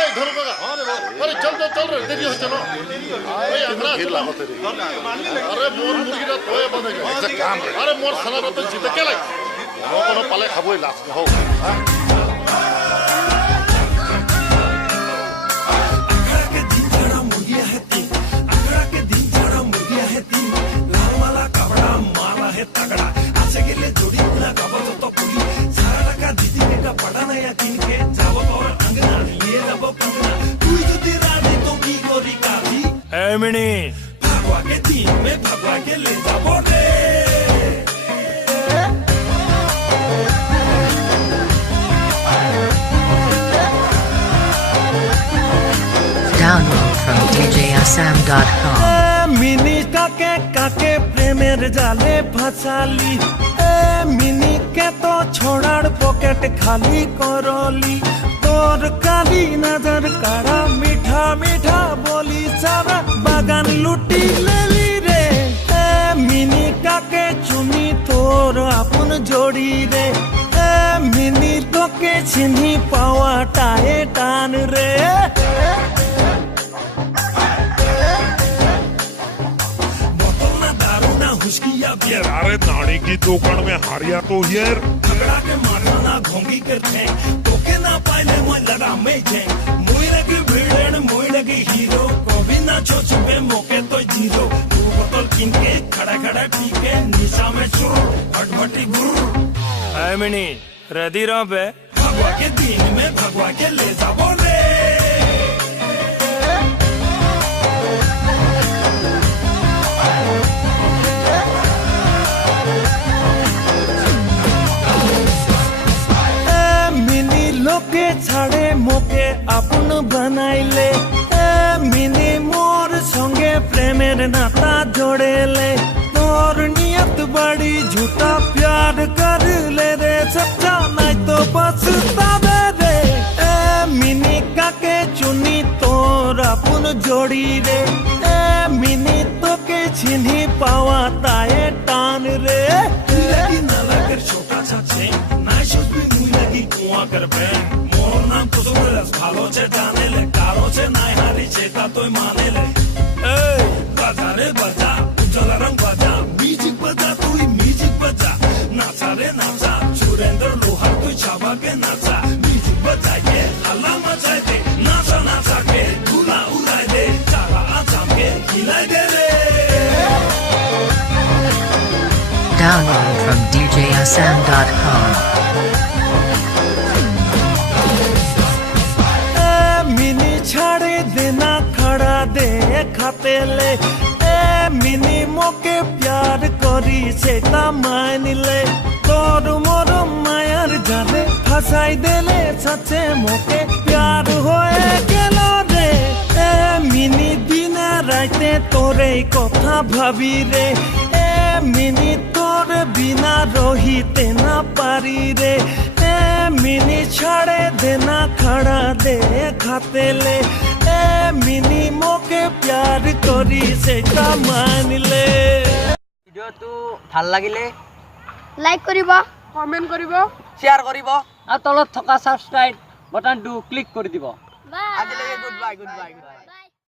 এই ধরো কাকা আরে চল রে দেরি হচ্ছে না এই আমরা আরে মোর মুরগিটা তোয়ে বনে গেল আরে মোর সালাটা তো জিতে গেলাই কোনো পালে খাবই লাস্ট হোক भगवा के दिन में भगवा के ले जाबो रे Download from djasam.com मिनी काके प्रेमेर जाले फसाली मिनी के तो छोड़ार पॉकेट खाली करली तोर काली नजर काड़ा मीठा मीठा बोली सारा बागान लुटी लेली रे मिनी काके चुनी तोर अपन जोड़ी रे मिनी तो के चिन्ही पावा टाए टान रे अरे नाड़ी की दुकान में हारिया तो यार झगड़ा के मारना ना घोंगी करते तोके ना पाइले मैं लगा मैं जे मोइरे की भिड़न मोइरे की हीरो कभी ना छोच पे मौके तो जीरो तू बोतल किन के खड़ा खड़ा पी के निशा में चुर भटभटी गुर आई मिनी रेडी रहो बे भगवा के दिन में भगवा के ले जाबो रे लोके छाड़े मोके अपन बनाइले मिनी मोर संगे प्रेमेर नाता जोड़ेले तोर नियत बड़ी झूठा प्यार कर ले रे सच्चा नहीं तो बस ताबे रे मिनी काके चुनी तोर अपन जोड़ी रे मिनी तो के छिनी पावा ताए टान रे लगी ना लगर छोटा छाछे नाइ शुड बी मुई लगी कुआं कर बे मोर नाम तो सुरस भालो छे जाने ले कारो छे नाइ हारी चेता तोय माने ले ए बजा रे बजा उज्जवल रंग बजा म्यूजिक बजा तुई म्यूजिक बजा नाचा रे नाचा सुरेंद्र लोहार तुई छाबा के नाचा म्यूजिक बजा के हल्ला मचाए दे नाचा नाचा के धुला उड़ाए दे चाला आचाम के हिलाए दे रे Download from djasam.com मिनी छाड़े देना खड़ा दे खाते ले मिनी मोके प्यार करी सेटा मान ले तोर मोर मायार जाले फसाई देले सच्चे मोके प्यार होए गेलो रे मिनी दिन राते तोरे कथा भाबी रे मिनी तोर बिना रहिते ना पारी रे मिनी छाड़े देना खड़ा दे खाते ले मिनी मोके प्यार करी सेटा मान ले ভিডিও তো ভাল লাগিলে লাইক কৰিব কমেন্ট কৰিব শেয়ার করিব আৰু তলত থকা সাবস্ক্ৰাইব বাটনটো ক্লিক কৰি দিব আজিলৈকে গুড বাই